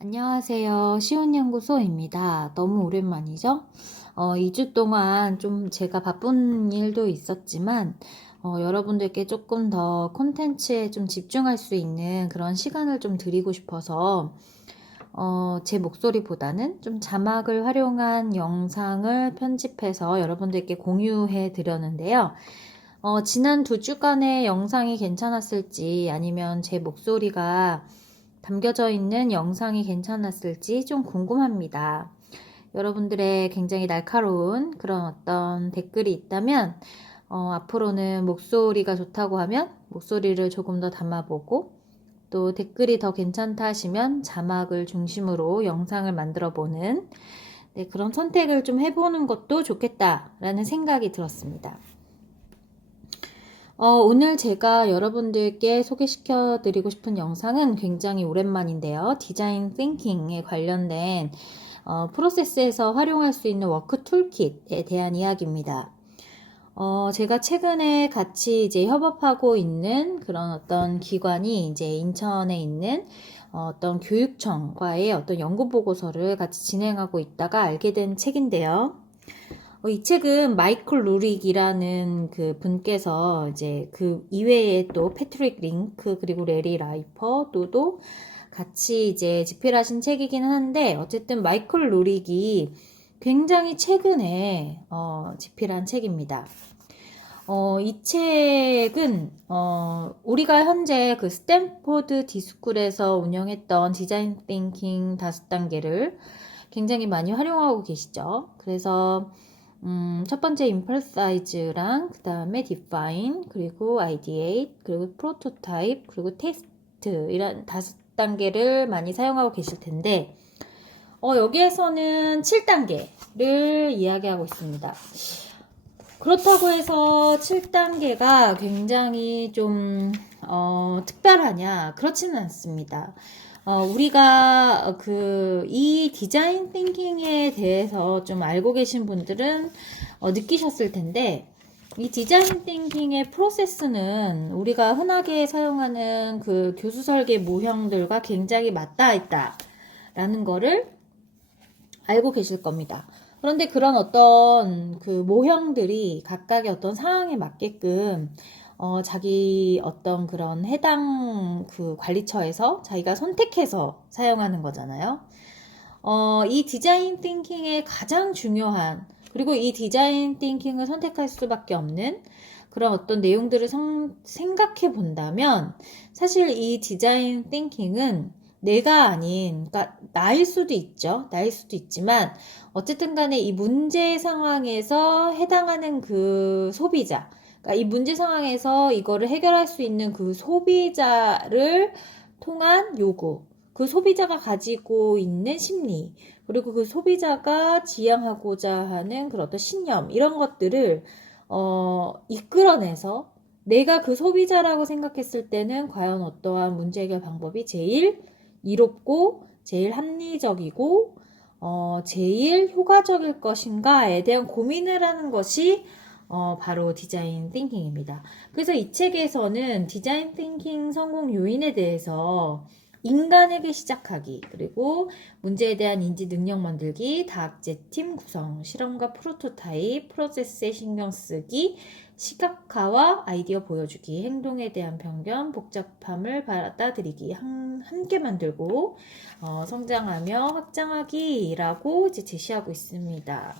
안녕하세요. 시온연구소입니다. 너무 오랜만이죠? 2주 동안 좀 제가 바쁜 일도 있었지만, 여러분들께 조금 더 콘텐츠에 좀 집중할 수 있는 그런 시간을 좀 드리고 싶어서, 제 목소리보다는 좀 자막을 활용한 영상을 편집해서 여러분들께 공유해 드렸는데요. 지난 2주간의 영상이 괜찮았을지 아니면 제 목소리가 담겨져 있는 영상이 괜찮았을지 좀 궁금합니다. 여러분들의 굉장히 날카로운 그런 어떤 댓글이 있다면 앞으로는 목소리가 좋다고 하면 목소리를 조금 더 담아보고 또 댓글이 더 괜찮다 하시면 자막을 중심으로 영상을 만들어 보는 그런 선택을 좀 해보는 것도 좋겠다라는 생각이 들었습니다. 오늘 제가 여러분들께 소개시켜 드리고 싶은 영상은 굉장히 오랜만인데요. 디자인 띵킹에 관련된 프로세스에서 활용할 수 있는 워크 툴킷에 대한 이야기입니다. 제가 최근에 같이 이제 협업하고 있는 그런 어떤 기관이 이제 인천에 있는 어떤 교육청과의 어떤 연구 보고서를 같이 진행하고 있다가 알게 된 책인데요. 이 책은 마이클 루릭이라는 그 분께서 이제 그 이외에 또 패트릭 링크 그리고 레리 라이퍼 또도 같이 이제 집필하신 책이기는 한데 어쨌든 마이클 루릭이 굉장히 최근에 집필한 책입니다. 이 책은 우리가 현재 그 스탠포드 디스쿨에서 운영했던 디자인 띵킹 5단계를 굉장히 많이 활용하고 계시죠. 그래서 첫 번째 임펄사이즈랑 그 다음에 디파인 그리고 아이디에이트 그리고 프로토타입 그리고 테스트 이런 5단계를 많이 사용하고 계실 텐데 여기에서는 7단계를 이야기하고 있습니다. 그렇다고 해서 7단계가 굉장히 좀 특별하냐? 그렇지는 않습니다. 우리가 이 디자인 띵킹에 대해서 좀 알고 계신 분들은 느끼셨을 텐데 이 디자인 띵킹의 프로세스는 우리가 흔하게 사용하는 그 교수 설계 모형들과 굉장히 맞닿아 있다라는 거를 알고 계실 겁니다. 그런데 그런 어떤 그 모형들이 각각의 어떤 상황에 맞게끔 자기 어떤 그런 해당 그 관리처에서 자기가 선택해서 사용하는 거잖아요. 이 디자인 띵킹의 가장 중요한 그리고 이 디자인 띵킹을 선택할 수밖에 없는 그런 어떤 내용들을 생각해 본다면 사실 이 디자인 띵킹은 내가 아닌, 그러니까 나일 수도 있죠. 나일 수도 있지만 어쨌든 간에 이 문제 상황에서 해당하는 그 소비자, 그러니까 이 문제 상황에서 이거를 해결할 수 있는 그 소비자를 통한 요구, 그 소비자가 가지고 있는 심리, 그리고 그 소비자가 지향하고자 하는 그런 어떤 신념, 이런 것들을 이끌어내서 내가 그 소비자라고 생각했을 때는 과연 어떠한 문제 해결 방법이 제일 이롭고 제일 합리적이고 제일 효과적일 것인가에 대한 고민을 하는 것이 바로 디자인 띵킹입니다. 그래서 이 책에서는 디자인 띵킹 성공 요인에 대해서 인간에게 시작하기, 그리고 문제에 대한 인지 능력 만들기, 다학제 팀 구성, 실험과 프로토타입, 프로세스에 신경 쓰기, 시각화와 아이디어 보여주기, 행동에 대한 편견, 복잡함을 받아들이기, 함께 만들고 성장하며 확장하기라고 이제 제시하고 있습니다.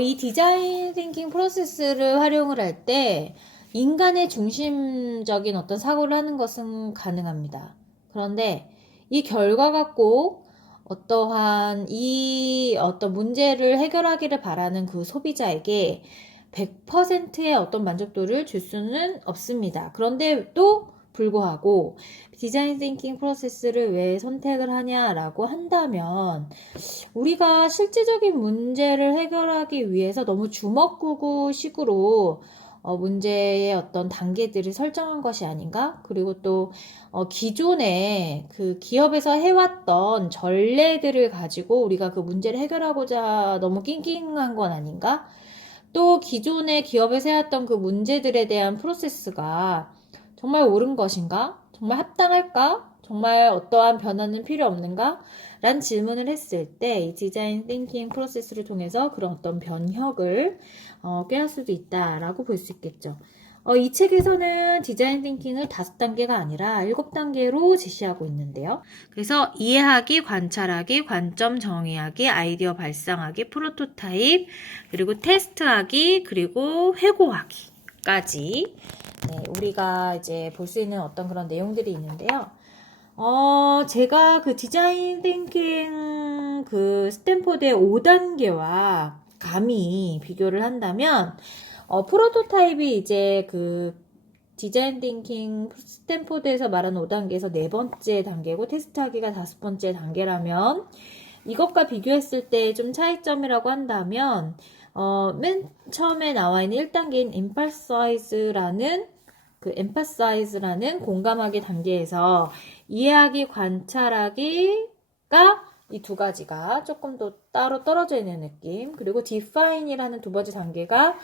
이 디자인 띵킹 프로세스를 활용을 할 때 인간의 중심적인 어떤 사고를 하는 것은 가능합니다. 그런데 이 결과가 꼭 어떠한 이 어떤 문제를 해결하기를 바라는 그 소비자에게 100%의 어떤 만족도를 줄 수는 없습니다. 그런데 또 불구하고 디자인 띵킹 프로세스를 왜 선택을 하냐라고 한다면 우리가 실제적인 문제를 해결하기 위해서 너무 주먹구구식으로 문제의 어떤 단계들을 설정한 것이 아닌가? 그리고 또 기존에 그 기업에서 해왔던 전례들을 가지고 우리가 그 문제를 해결하고자 너무 낑낑한 건 아닌가? 또 기존에 기업에서 해왔던 그 문제들에 대한 프로세스가 정말 옳은 것인가? 정말 합당할까? 정말 어떠한 변화는 필요 없는가? 라는 질문을 했을 때 이 디자인 띵킹 프로세스를 통해서 그런 어떤 변혁을 꾀할 수도 있다라고 볼 수 있겠죠. 이 책에서는 디자인 띵킹을 5단계가 아니라 7단계로 제시하고 있는데요. 그래서 이해하기, 관찰하기, 관점 정의하기, 아이디어 발상하기, 프로토타입, 그리고 테스트하기, 그리고 회고하기까지 우리가 이제 볼 수 있는 어떤 그런 내용들이 있는데요. 제가 그 디자인 띵킹 그 스탠포드의 5단계와 감히 비교를 한다면, 프로토타입이 이제 그 디자인 띵킹 스탠포드에서 말하는 5단계에서 4번째 단계고 테스트하기가 5번째 단계라면, 이것과 비교했을 때 좀 차이점이라고 한다면, 맨 처음에 나와 있는 1단계인 emphasize라는 공감하기 단계에서 이해하기, 관찰하기가 이 2가지가 조금 더 따로 떨어져 있는 느낌. 그리고 define이라는 2번째 단계가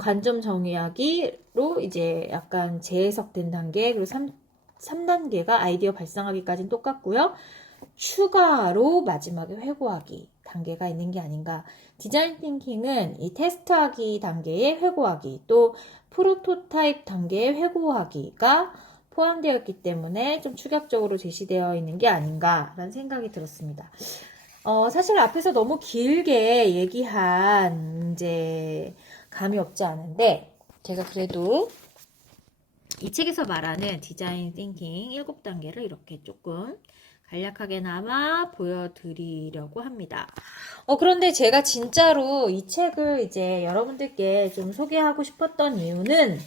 관점 정의하기로 이제 약간 재해석된 단계. 그리고 3단계가 아이디어 발상하기까지는 똑같고요. 추가로 마지막에 회고하기 단계가 있는 게 아닌가. 디자인 띵킹은 이 테스트하기 단계의 회고하기, 또 프로토타입 단계의 회고하기가 포함되어 있기 때문에 좀 추격적으로 제시되어 있는 게 아닌가라는 생각이 들었습니다. 사실 앞에서 너무 길게 얘기한 이제 감이 없지 않은데, 제가 그래도 이 책에서 말하는 디자인 띵킹 7단계를 이렇게 조금 간략하게나마 보여드리려고 합니다. 그런데 제가 진짜로 이 책을 이제 여러분들께 좀 소개하고 싶었던 이유는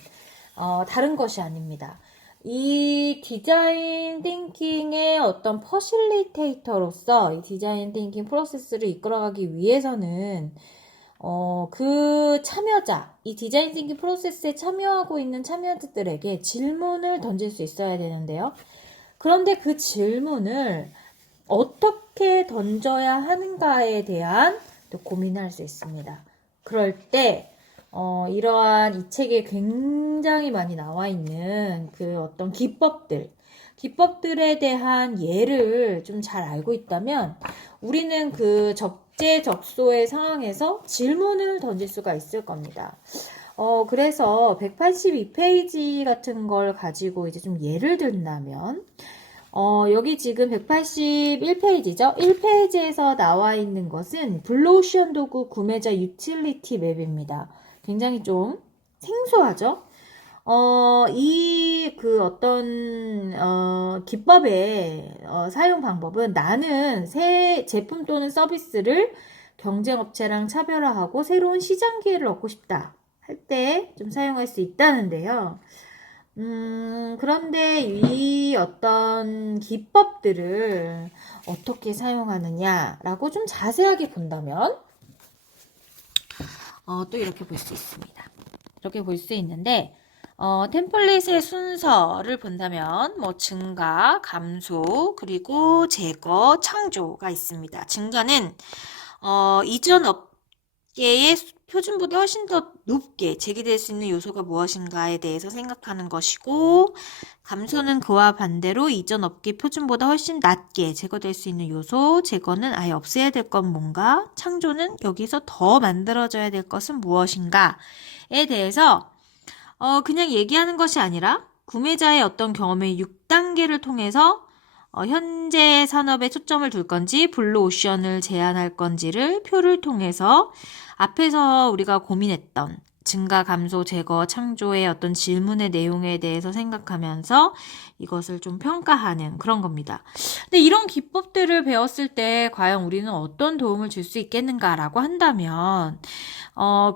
다른 것이 아닙니다. 이 디자인 띵킹의 어떤 퍼실리테이터로서 이 디자인 띵킹 프로세스를 이끌어가기 위해서는 그 참여자, 이 디자인 띵킹 프로세스에 참여하고 있는 참여자들에게 질문을 던질 수 있어야 되는데요. 그런데 그 질문을 어떻게 던져야 하는가에 대한 또 고민을 할 수 있습니다. 그럴 때 이러한 이 책에 굉장히 많이 나와 있는 그 어떤 기법들에 대한 예를 좀 잘 알고 있다면 우리는 그 적재적소의 상황에서 질문을 던질 수가 있을 겁니다. 그래서 182페이지 같은 걸 가지고 이제 좀 예를 든다면, 여기 지금 181페이지죠? 1페이지에서 나와 있는 것은 블루오션 도구 구매자 유틸리티 맵입니다. 굉장히 좀 생소하죠? 기법의 사용 방법은 나는 새 제품 또는 서비스를 경쟁업체랑 차별화하고 새로운 시장 기회를 얻고 싶다 할 때 좀 사용할 수 있다는데요. 그런데 이 어떤 기법들을 어떻게 사용하느냐라고 좀 자세하게 본다면, 또 이렇게 볼 수 있습니다. 이렇게 볼 수 있는데, 템플릿의 순서를 본다면, 증가, 감소, 그리고 제거, 창조가 있습니다. 증가는, 이전 업계의 표준보다 훨씬 더 높게 제기될 수 있는 요소가 무엇인가에 대해서 생각하는 것이고, 감소는 그와 반대로 이전 업계 표준보다 훨씬 낮게 제거될 수 있는 요소, 제거는 아예 없애야 될 건 뭔가, 창조는 여기서 더 만들어져야 될 것은 무엇인가에 대해서 그냥 얘기하는 것이 아니라 구매자의 어떤 경험의 6단계를 통해서 현재 산업에 초점을 둘 건지 블루오션을 제한할 건지를 표를 통해서 앞에서 우리가 고민했던 증가, 감소, 제거, 창조의 어떤 질문의 내용에 대해서 생각하면서 이것을 좀 평가하는 그런 겁니다. 근데 이런 기법들을 배웠을 때 과연 우리는 어떤 도움을 줄 수 있겠는가라고 한다면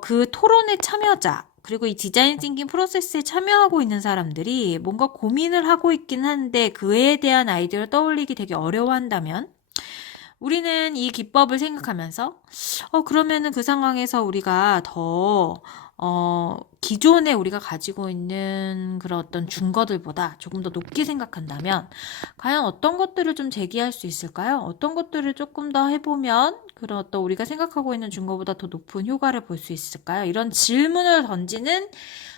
그 토론의 참여자, 그리고 이 디자인 띵킹 프로세스에 참여하고 있는 사람들이 뭔가 고민을 하고 있긴 한데 그에 대한 아이디어를 떠올리기 되게 어려워한다면 우리는 이 기법을 생각하면서 그러면은 그 상황에서 우리가 더 기존에 우리가 가지고 있는 그런 어떤 증거들보다 조금 더 높게 생각한다면 과연 어떤 것들을 좀 제기할 수 있을까요? 어떤 것들을 조금 더 해보면 그런 어떤 우리가 생각하고 있는 증거보다 더 높은 효과를 볼 수 있을까요? 이런 질문을 던지는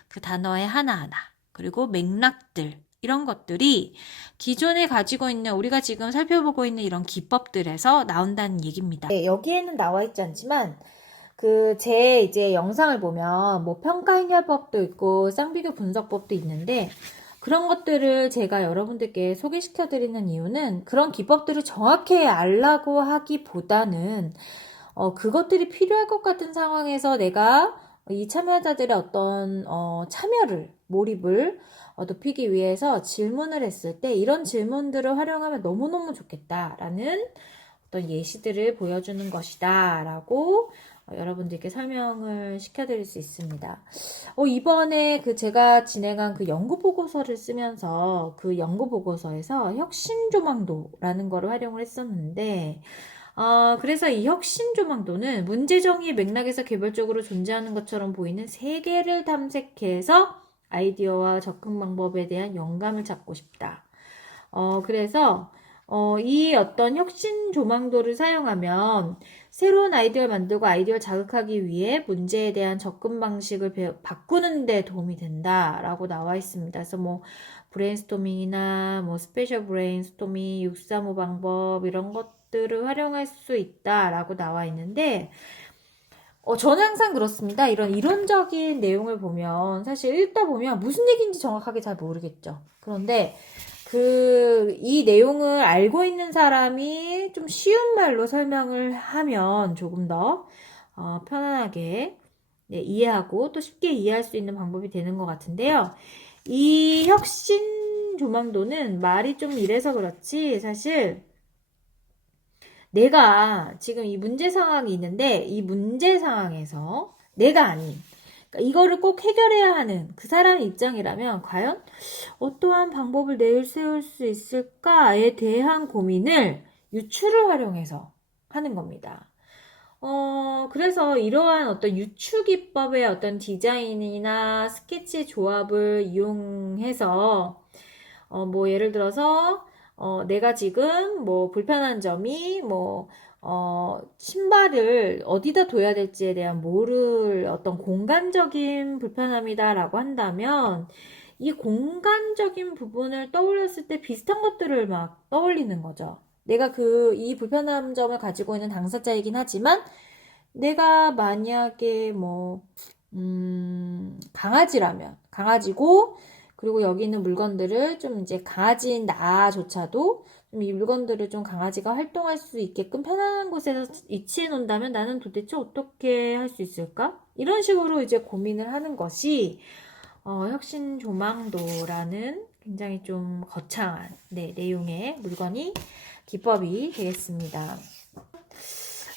그 단어의 하나하나, 그리고 맥락들, 이런 것들이 기존에 가지고 있는 우리가 지금 살펴보고 있는 이런 기법들에서 나온다는 얘기입니다. 네, 여기에는 나와 있지 않지만 제 이제 영상을 보면 뭐 평가 해결법도 있고 쌍비교 분석법도 있는데 그런 것들을 제가 여러분들께 소개시켜 드리는 이유는 그런 기법들을 정확히 알라고 하기보다는 그것들이 필요할 것 같은 상황에서 내가 이 참여자들의 어떤 참여를 몰입을 높이기 위해서 질문을 했을 때 이런 질문들을 활용하면 너무너무 좋겠다라는 어떤 예시들을 보여주는 것이다 라고 여러분들께 설명을 시켜드릴 수 있습니다. 이번에 제가 진행한 그 연구 보고서를 쓰면서 그 연구 보고서에서 혁신조망도라는 거를 활용을 했었는데 그래서 이 혁신조망도는 문제정의의 맥락에서 개별적으로 존재하는 것처럼 보이는 세계를 탐색해서 아이디어와 접근 방법에 대한 영감을 찾고 싶다. 그래서 이 어떤 혁신 조망도를 사용하면 새로운 아이디어를 만들고 아이디어를 자극하기 위해 문제에 대한 접근 방식을 바꾸는 데 도움이 된다라고 나와 있습니다. 그래서 뭐 브레인스토밍이나 뭐 스페셜 브레인스토밍, 635 방법 이런 것들을 활용할 수 있다라고 나와 있는데 저는 항상 그렇습니다. 이런 이론적인 내용을 보면 사실 읽다 보면 무슨 얘기인지 정확하게 잘 모르겠죠. 그런데 이 내용을 알고 있는 사람이 좀 쉬운 말로 설명을 하면 조금 더 편안하게 이해하고 또 쉽게 이해할 수 있는 방법이 되는 것 같은데요. 이 혁신 조망도는 말이 좀 이래서 그렇지 사실 내가 지금 이 문제 상황이 있는데 이 문제 상황에서 내가 아닌 그러니까 이거를 꼭 해결해야 하는 그 사람의 입장이라면 과연 어떠한 방법을 내세울 수 있을까에 대한 고민을 유추를 활용해서 하는 겁니다. 그래서 이러한 어떤 유추 기법의 어떤 디자인이나 스케치 조합을 이용해서 뭐 예를 들어서 내가 지금 뭐 불편한 점이 신발을 어디다 둬야 될지에 대한 모를 어떤 공간적인 불편함이다라고 한다면 이 공간적인 부분을 떠올렸을 때 비슷한 것들을 막 떠올리는 거죠. 내가 이 불편한 점을 가지고 있는 당사자이긴 하지만 내가 만약에 강아지라면 강아지고 그리고 여기 있는 물건들을 좀 이제 강아지인 나조차도 좀 이 물건들을 좀 강아지가 활동할 수 있게끔 편안한 곳에서 위치해 놓는다면 나는 도대체 어떻게 할 수 있을까? 이런 식으로 이제 고민을 하는 것이 혁신 조망도라는 굉장히 좀 거창한 내용의 기법이 되겠습니다.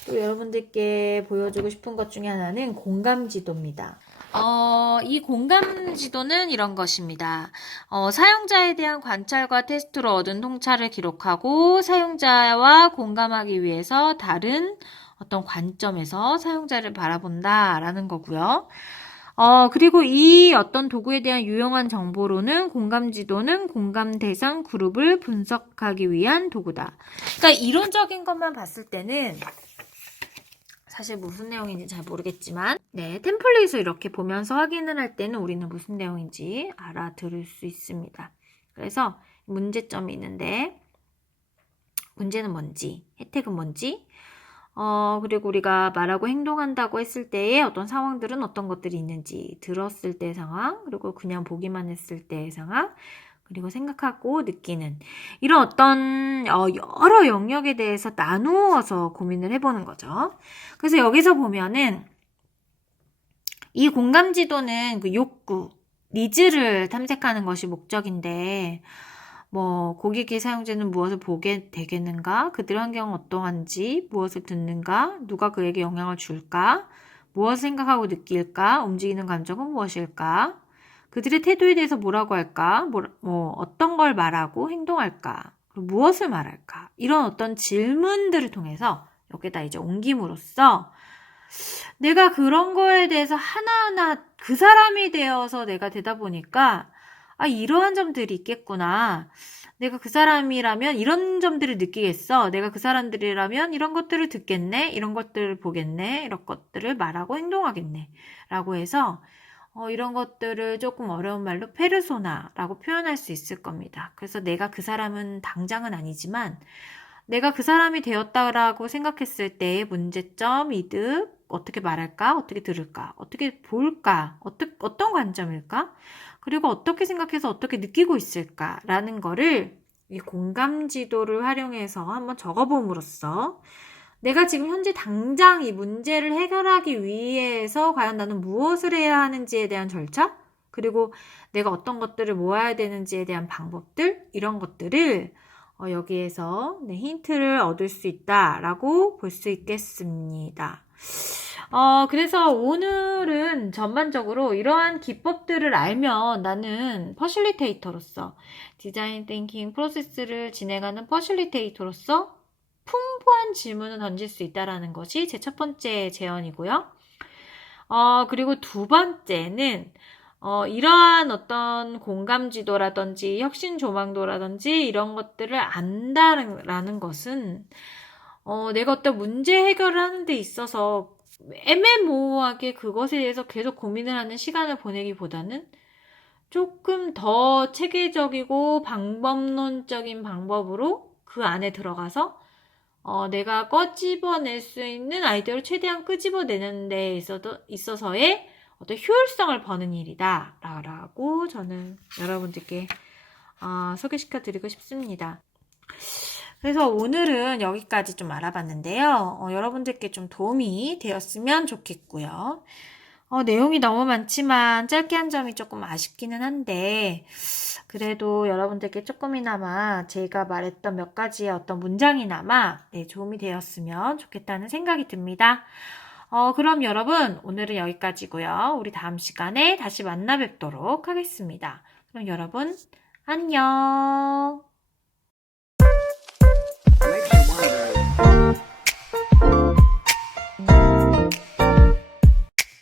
또 여러분들께 보여주고 싶은 것 중에 하나는 공감지도입니다. 이 공감지도는 이런 것입니다. 사용자에 대한 관찰과 테스트로 얻은 통찰을 기록하고 사용자와 공감하기 위해서 다른 어떤 관점에서 사용자를 바라본다라는 거고요. 그리고 이 어떤 도구에 대한 유용한 정보로는 공감지도는 공감 대상 그룹을 분석하기 위한 도구다. 그러니까 이론적인 것만 봤을 때는 사실 무슨 내용인지 잘 모르겠지만 템플릿을 이렇게 보면서 확인을 할 때는 우리는 무슨 내용인지 알아들을 수 있습니다. 그래서 문제점이 있는데 문제는 뭔지, 혜택은 뭔지 그리고 우리가 말하고 행동한다고 했을 때의 어떤 상황들은 어떤 것들이 있는지 들었을 때의 상황, 그리고 그냥 보기만 했을 때의 상황, 그리고 생각하고 느끼는 이런 어떤 여러 영역에 대해서 나누어서 고민을 해보는 거죠. 그래서 여기서 보면은 이 공감지도는 그 욕구, 니즈를 탐색하는 것이 목적인데 고객의 사용자는 무엇을 보게 되겠는가? 그들의 환경은 어떠한지, 무엇을 듣는가? 누가 그에게 영향을 줄까? 무엇을 생각하고 느낄까? 움직이는 감정은 무엇일까? 그들의 태도에 대해서 뭐라고 할까? 어떤 걸 말하고 행동할까? 그리고 무엇을 말할까? 이런 어떤 질문들을 통해서 여기다 이제 옮김으로써 내가 그런 거에 대해서 하나하나 그 사람이 되어서 내가 되다 보니까 이러한 점들이 있겠구나. 내가 그 사람이라면 이런 점들을 느끼겠어. 내가 그 사람들이라면 이런 것들을 듣겠네. 이런 것들을 보겠네. 이런 것들을 말하고 행동하겠네. 라고 해서 이런 것들을 조금 어려운 말로 페르소나라고 표현할 수 있을 겁니다. 그래서 내가 그 사람은 당장은 아니지만 내가 그 사람이 되었다라고 생각했을 때의 문제점, 이득, 어떻게 말할까? 어떻게 들을까? 어떻게 볼까? 어떤 관점일까? 그리고 어떻게 생각해서 어떻게 느끼고 있을까라는 거를 이 공감 지도를 활용해서 한번 적어봄으로써 내가 지금 현재 당장 이 문제를 해결하기 위해서 과연 나는 무엇을 해야 하는지에 대한 절차? 그리고 내가 어떤 것들을 모아야 되는지에 대한 방법들? 이런 것들을 여기에서 힌트를 얻을 수 있다라고 볼 수 있겠습니다. 그래서 오늘은 전반적으로 이러한 기법들을 알면 나는 퍼실리테이터로서 디자인 띵킹 프로세스를 진행하는 퍼실리테이터로서 풍부한 질문을 던질 수 있다는 것이 제 첫 번째 제언이고요. 그리고 두 번째는 이러한 어떤 공감 지도라든지 혁신 조망도라든지 이런 것들을 안다라는 것은 내가 어떤 문제 해결을 하는 데 있어서 애매모호하게 그것에 대해서 계속 고민을 하는 시간을 보내기보다는 조금 더 체계적이고 방법론적인 방법으로 그 안에 들어가서 내가 꺼집어낼 수 있는 아이디어를 최대한 끄집어내는 데 있어서의 어떤 효율성을 버는 일이다 라고 저는 여러분들께 소개시켜 드리고 싶습니다. 그래서 오늘은 여기까지 좀 알아봤는데요. 여러분들께 좀 도움이 되었으면 좋겠고요. 내용이 너무 많지만 짧게 한 점이 조금 아쉽기는 한데 그래도 여러분들께 조금이나마 제가 말했던 몇 가지의 어떤 문장이나마 도움이 되었으면 좋겠다는 생각이 듭니다. 그럼 여러분 오늘은 여기까지고요. 우리 다음 시간에 다시 만나 뵙도록 하겠습니다. 그럼 여러분 안녕.